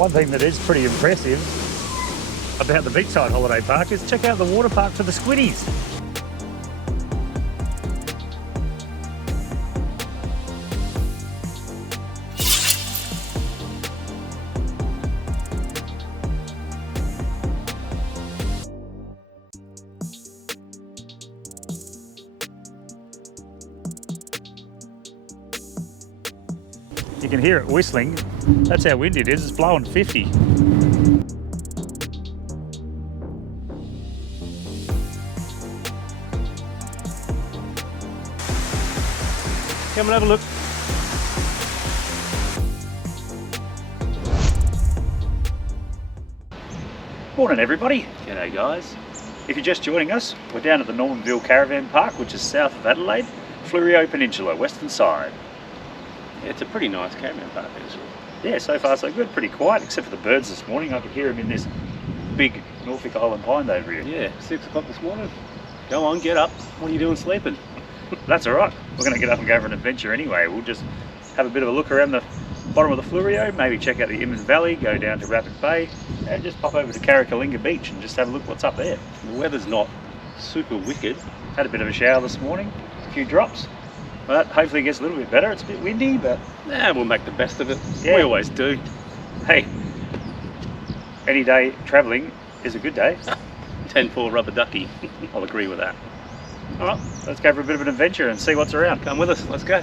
One thing that is pretty impressive about the Beachside Holiday Park is check out the water park for the squiddies. You can hear it whistling. That's how windy it is. It's blowing 50. Come and have a look. Morning everybody. G'day guys. If you're just joining us, we're down at the Normanville Caravan Park, which is south of Adelaide, Fleurieu Peninsula, western side. Yeah, it's a pretty nice caravan park actually. Yeah, so far so good. Pretty quiet, except for the birds this morning. I could hear them in this big Norfolk Island pine over here. Yeah, 6 o'clock this morning. Go on, get up. What are you doing sleeping? That's all right. We're going to get up and go for an adventure anyway. We'll just have a bit of a look around the bottom of the Fleurieu, maybe check out the Immers Valley, go down to Rapid Bay, and just pop over to Caringa Beach and just have a look what's up there. The weather's not super wicked. Had a bit of a shower this morning, a few drops. But hopefully it gets a little bit better. It's a bit windy, but Nah, we'll make the best of it. Yeah. We always do. Hey, any day travelling is a good day. 10-4 rubber ducky. I'll agree with that. All right, let's go for a bit of an adventure and see what's around. Come with us, let's go.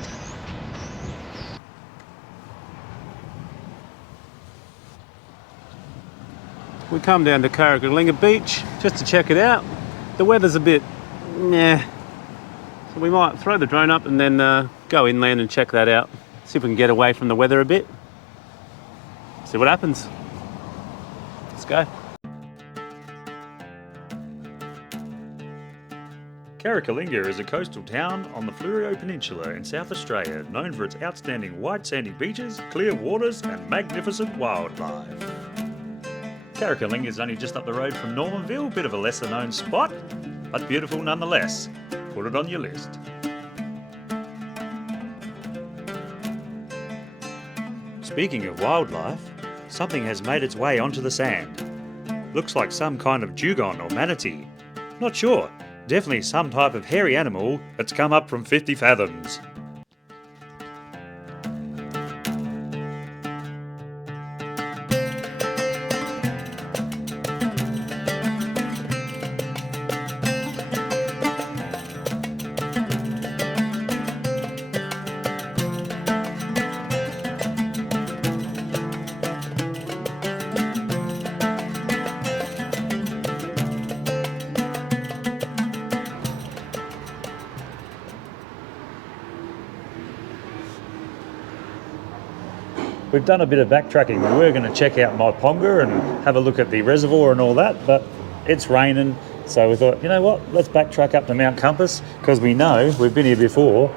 We come down to Caringa Beach just to check it out. The weather's a bit, nah. So we might throw the drone up and then go inland and check that out. See if we can get away from the weather a bit. See what happens. Let's go. Caringa is a coastal town on the Fleurieu Peninsula in South Australia, known for its outstanding white sandy beaches, clear waters and magnificent wildlife. Caringa is only just up the road from Normanville, bit of a lesser known spot, but beautiful nonetheless. Put it on your list. Speaking of wildlife, something has made its way onto the sand. Looks like some kind of dugong or manatee. Not sure. Definitely some type of hairy animal that's come up from 50 fathoms. We've done a bit of backtracking. We were going to check out my ponga and have a look at the reservoir and all that, but it's raining, so we thought, you know what, let's backtrack up to Mount Compass, because we know, we've been here before,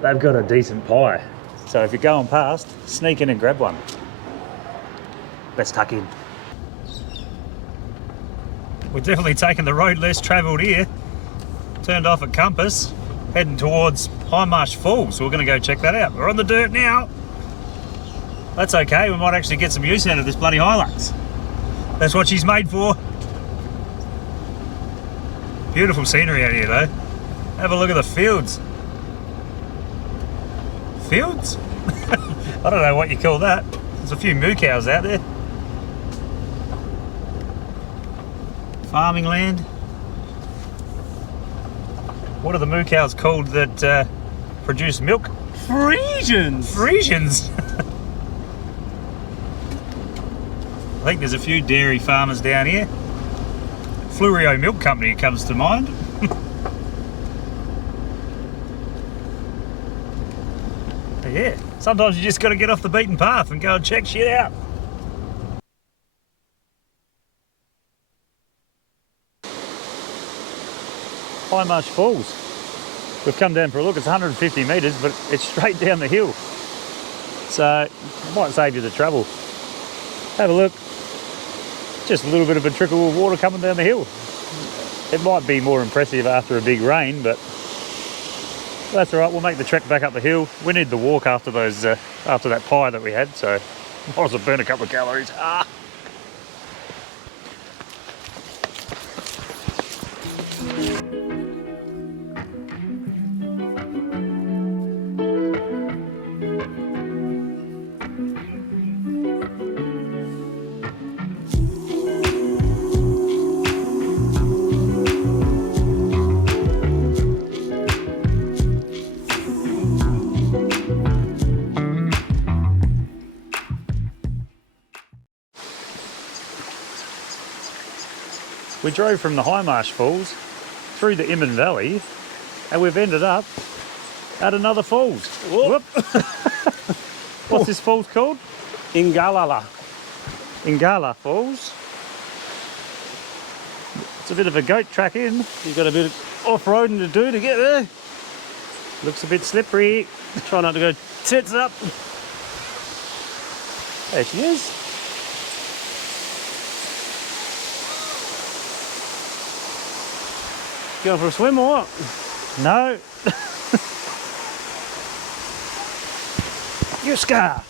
they've got a decent pie. So if you're going past, sneak in and grab one. Let's tuck in. We're definitely taking the road less travelled here. Turned off at Compass, heading towards High Marsh Falls. We're going to go check that out. We're on the dirt now. That's okay, we might actually get some use out of this bloody Hilux. That's what she's made for. Beautiful scenery out here though. Have a look at the fields. Fields? I don't know what you call that. There's a few moo cows out there. Farming land. What are the moo cows called that produce milk? Frisians! Frisians! I think there's a few dairy farmers down here. Fleurieu Milk Company comes to mind. Yeah, sometimes you just got to get off the beaten path and go and check shit out. High Marsh Falls. We've come down for a look. It's 150 metres, but it's straight down the hill. So it might save you the trouble. Have a look. Just a little bit of a trickle of water coming down the hill. It might be more impressive after a big rain, but that's all right. We'll make the trek back up the hill. We need the walk after those, after that pie that we had, so Might as well burn a couple of calories. Ah. We drove from the High Marsh Falls through the Immen Valley and we've ended up at another falls. Whoop. What's this falls called? Ingalala. Ingalala Falls. It's a bit of a goat track in. You've got a bit of off-roading to do to get there. Looks a bit slippery. Try not to go tits up. There she is. Going for a swim or what? No. Yuska!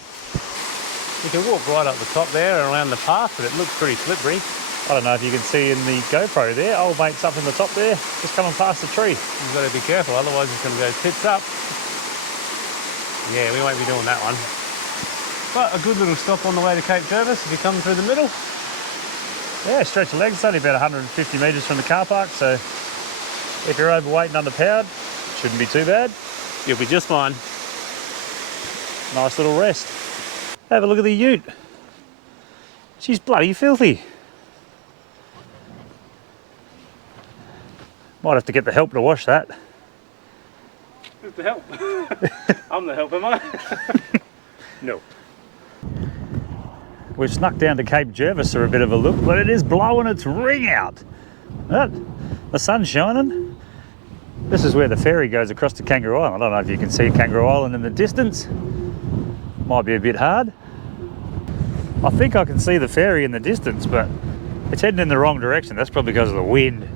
You can walk right up the top there and around the path, but it looks pretty slippery. I don't know if you can see in the GoPro there. Old mate's up in the top there, just coming past the tree. You've got to be careful, otherwise it's going to go tits up. Yeah, we won't be doing that one. But a good little stop on the way to Cape Jervis if you come through the middle. Yeah, stretch your legs. It's only about 150 metres from the car park, so if you're overweight and underpowered, shouldn't be too bad. You'll be just fine. Nice little rest. Have a look at the ute. She's bloody filthy. Might have to get the help to wash that. Who's the help? I'm the help, am I? No. We've snuck down to Cape Jervis for a bit of a look, but it is blowing its ring out. Look, the sun's shining. This is where the ferry goes across to Kangaroo Island. I don't know if you can see Kangaroo Island in the distance. Might be a bit hard. I think I can see the ferry in the distance, but it's heading in the wrong direction. That's probably because of the wind.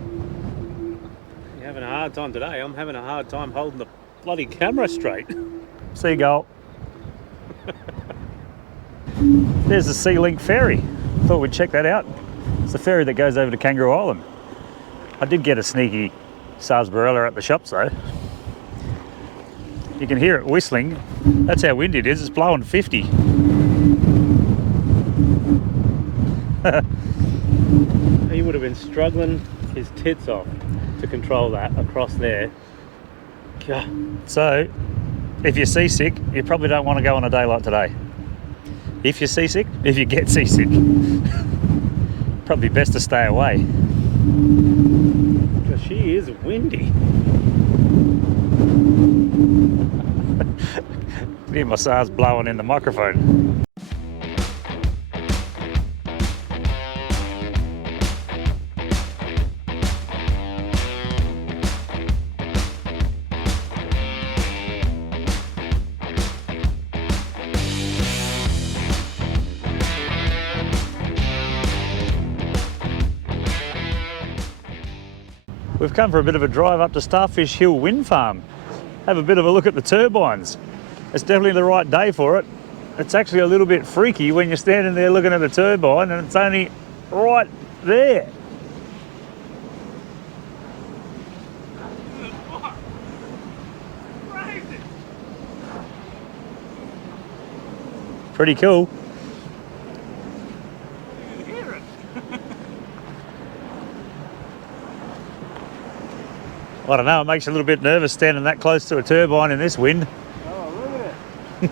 You're having a hard time today. I'm having a hard time holding the bloody camera straight. Seagull. There's the Sea Link ferry. Thought we'd check that out. It's the ferry that goes over to Kangaroo Island. I did get a sneaky sarsaparilla at the shops though. You can hear it whistling. That's how windy it is. It's blowing 50. He would have been struggling his tits off to control that across there. God. So, if you're seasick, you probably don't want to go on a day like today. If you're seasick, if you get seasick, probably best to stay away. Because she is windy. I hear my SARS blowing in the microphone. We've come for a bit of a drive up to Starfish Hill wind farm. Have a bit of a look at the turbines. It's definitely the right day for it. It's actually a little bit freaky when you're standing there looking at the turbine and it's only right there. Pretty cool. You can hear it. I don't know, it makes you a little bit nervous standing that close to a turbine in this wind. Oh, look at it.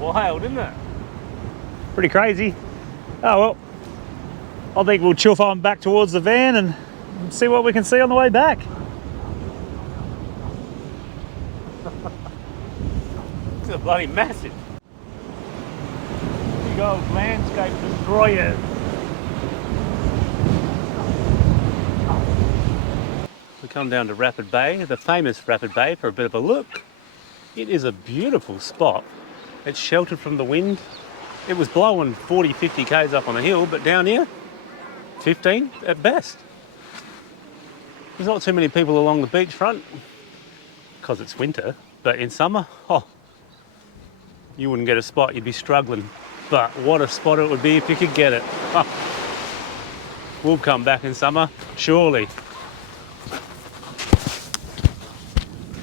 Wild, isn't it? Pretty crazy. Oh well, I think we'll chuff on back towards the van and see what we can see on the way back. It's a bloody massive. Big old landscape destroyer. We come down to Rapid Bay, the famous Rapid Bay, for a bit of a look. It is a beautiful spot. It's sheltered from the wind. It was blowing 40, 50 k's up on the hill, but down here, 15 at best. There's not too many people along the beachfront because it's winter. But in summer, oh, you wouldn't get a spot, you'd be struggling. But what a spot it would be if you could get it. Oh, we'll come back in summer, surely.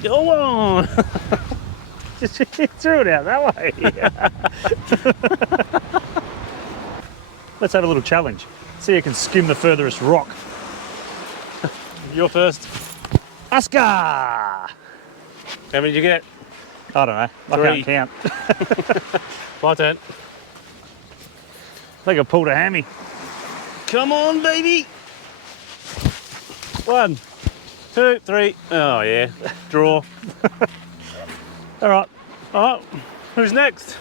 Go on! Just threw it out that way. Let's have a little challenge. See who can skim the furthest rock. You're first. Oscar! How many did you get? I don't know. I 3. can't count. My turn. I think I pulled a hammy. Come on, baby. 1, 2, 3. Oh, yeah. Draw. All right. All right. Who's next?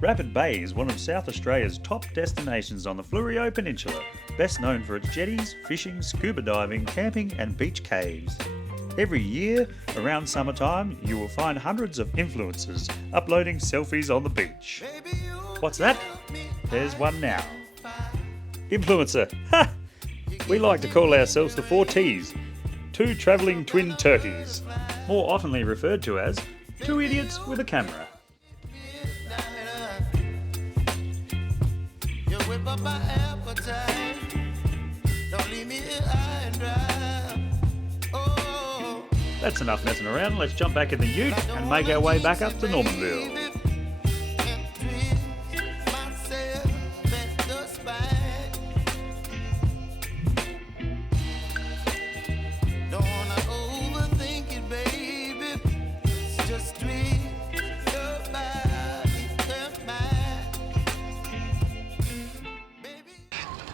Rapid Bay is one of South Australia's top destinations on the Fleurieu Peninsula, best known for its jetties, fishing, scuba diving, camping and beach caves. Every year, around summertime, you will find hundreds of influencers uploading selfies on the beach. What's that? There's one now. Influencer. Ha! We like to call ourselves the 4 Ts. 2 travelling twin turkeys. More oftenly referred to as 2 idiots with a camera. That's enough messing around. Let's jump back in the ute and make our way back up to Normanville.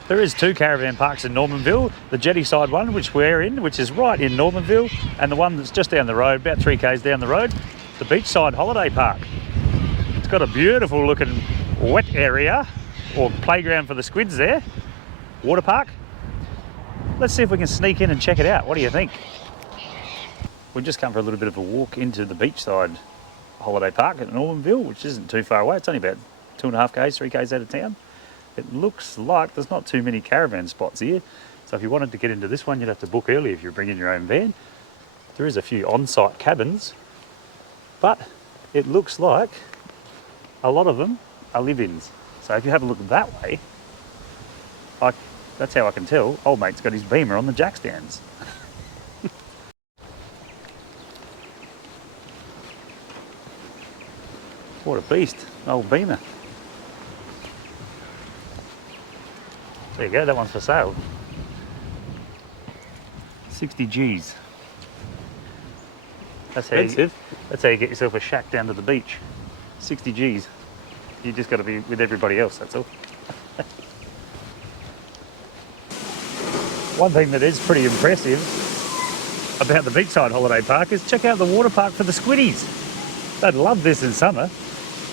There is 2 caravan parks in Normanville, the jetty side one, which we're in, which is right in Normanville, and the one that's just down the road, about 3 k's down the road, the Beachside holiday park. It's got a beautiful looking wet area, or playground for the squids there, water park. Let's see if we can sneak in and check it out. What do you think? We've just come for a little bit of a walk into the Beachside holiday park at Normanville, which isn't too far away. It's only about 2.5 k's, 3 k's out of town. It looks like there's not too many caravan spots here. So if you wanted to get into this one, you'd have to book early if you're bringing your own van. There is a few on-site cabins, but it looks like a lot of them are live-ins. So if you have a look that way, that's how I can tell old mate's got his Beamer on the jack stands. What a beast, old Beamer. There you go, that one's for sale. 60 G's. That's how you get yourself a shack down to the beach. 60 G's. You just got to be with everybody else, that's all. One thing that is pretty impressive about the Beachside holiday park is check out the water park for the squiddies. They'd love this in summer.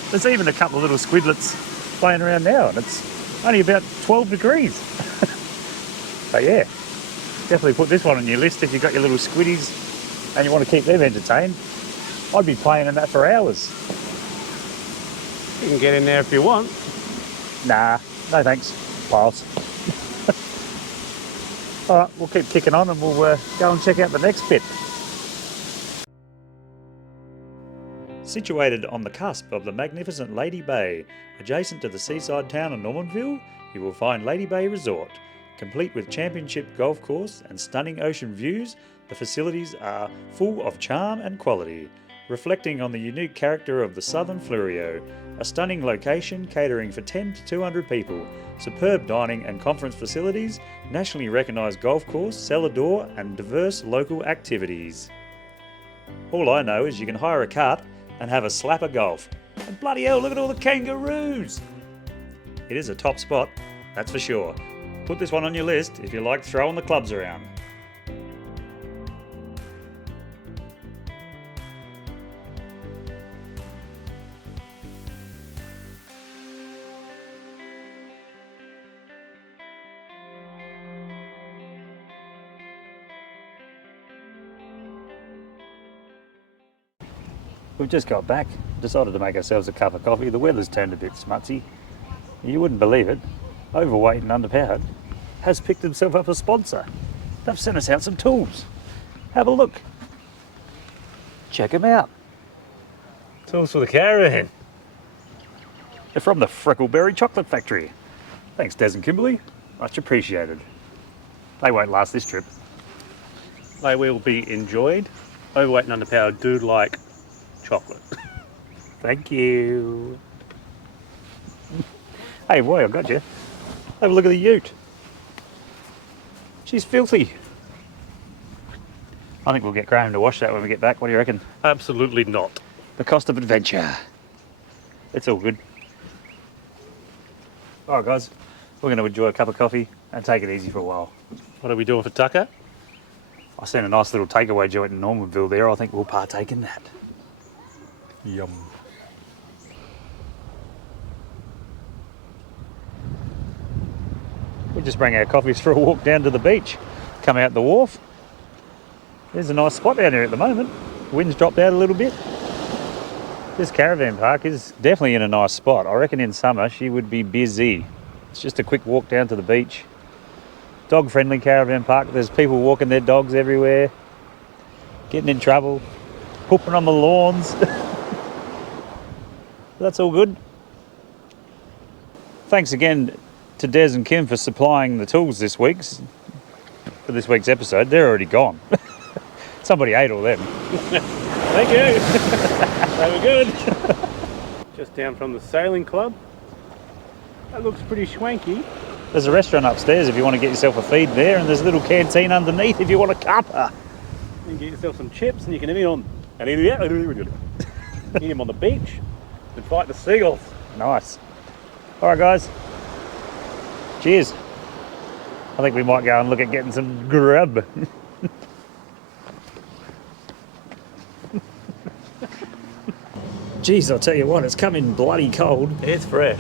There's even a couple of little squidlets playing around now, and it's only about 12 degrees. But yeah, definitely put this one on your list if you've got your little squiddies and you want to keep them entertained. I'd be playing in that for hours. You can get in there if you want. Nah, no thanks. Pass. All right, we'll keep kicking on and we'll go and check out the next bit. Situated on the cusp of the magnificent Lady Bay, adjacent to the seaside town of Normanville, you will find Lady Bay Resort. Complete with championship golf course and stunning ocean views, the facilities are full of charm and quality, reflecting on the unique character of the southern Fleurieu. A stunning location catering for 10 to 200 people, superb dining and conference facilities, nationally recognised golf course, cellar door and diverse local activities. All I know is you can hire a cart and have a slap of golf. And bloody hell, look at all the kangaroos! It is a top spot, that's for sure. Put this one on your list if you like throwing the clubs around. We've just got back, decided to make ourselves a cup of coffee. The weather's turned a bit smutsy. You wouldn't believe it, Overweight and Underpowered has picked himself up a sponsor. They've sent us out some tools. Have a look. Check them out. Tools for the caravan. They're from the Freckleberry Chocolate Factory. Thanks, Des and Kimberly. Much appreciated. They won't last this trip. They will be enjoyed. Overweight and Underpowered do like chocolate. Thank you. Hey, boy, I got you. Have a look at the ute. She's filthy. I think we'll get Graham to wash that when we get back. What do you reckon? Absolutely not. The cost of adventure. It's all good. All right, guys. We're going to enjoy a cup of coffee and take it easy for a while. What are we doing for tucker? I seen a nice little takeaway joint in Normanville there. I think we'll partake in that. Yum. We just bring our coffees for a walk down to the beach. Come out the wharf. There's a nice spot down here at the moment. Wind's dropped out a little bit. This caravan park is definitely in a nice spot. I reckon in summer she would be busy. It's just a quick walk down to the beach. Dog-friendly caravan park. There's people walking their dogs everywhere, getting in trouble, pooping on the lawns. That's all good. Thanks again to Des and Kim for supplying the tools this week's for this week's episode. They're already gone. Somebody ate all them. Thank you. They were good. Just down from the sailing club. That looks pretty swanky. There's a restaurant upstairs if you want to get yourself a feed there, and there's a little canteen underneath if you want a cuppa. You can get yourself some chips and you can eat them on the beach and fight the seagulls. Nice. All right, guys. Cheers. I think we might go and look at getting some grub. Jeez, I'll tell you what, it's coming bloody cold. It's fresh.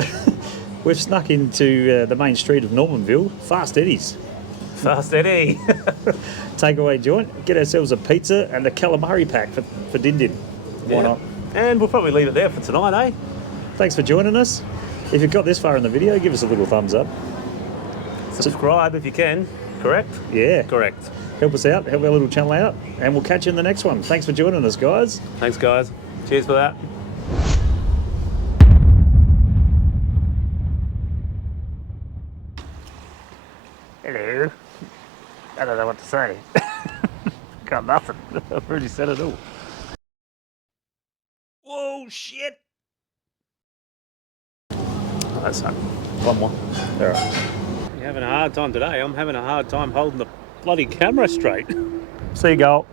We've snuck into the main street of Normanville, Fast Eddie's. Fast Eddie. Takeaway joint, get ourselves a pizza and a calamari pack for Din Din. Why not? And we'll probably leave it there for tonight, eh? Thanks for joining us. If you've got this far in the video, give us a little thumbs up. Subscribe if you can, correct? Yeah. Correct. Help us out, help our little channel out, and we'll catch you in the next one. Thanks for joining us, guys. Thanks, guys. Cheers for that. Hello. I don't know what to say. Got nothing. I've already said it all. Whoa, shit! Oh, that's not. One more. All right. You're having a hard time today. I'm having a hard time holding the bloody camera straight. Seagull.